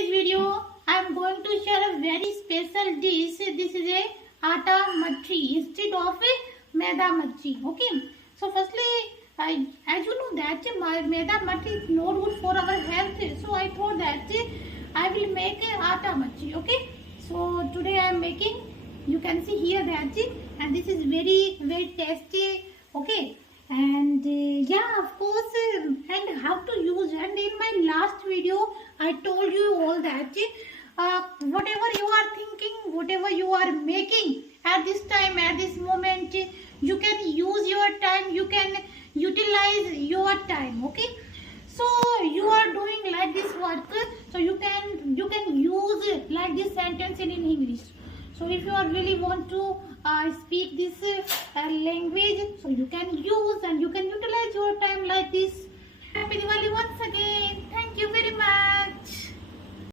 today's video, I am going to share a very special dish. This is a atta matri instead of a maida matri. Okay. So firstly, as you know that maida matri is not good for our health. So I thought that I will make a atta matri. Okay. So today I am making. You can see here that and this is very tasty. Okay. And yeah, of course, and how to use. And in my last video I told you all that whatever you are thinking, whatever you are making at this time, at this moment, you can use your time, you can utilize your time. Okay, so you are doing like this work, so you can use it like this sentence in English. So if you are really want to speak this language, so you can use and you can utilize your time like this. Happy Diwali once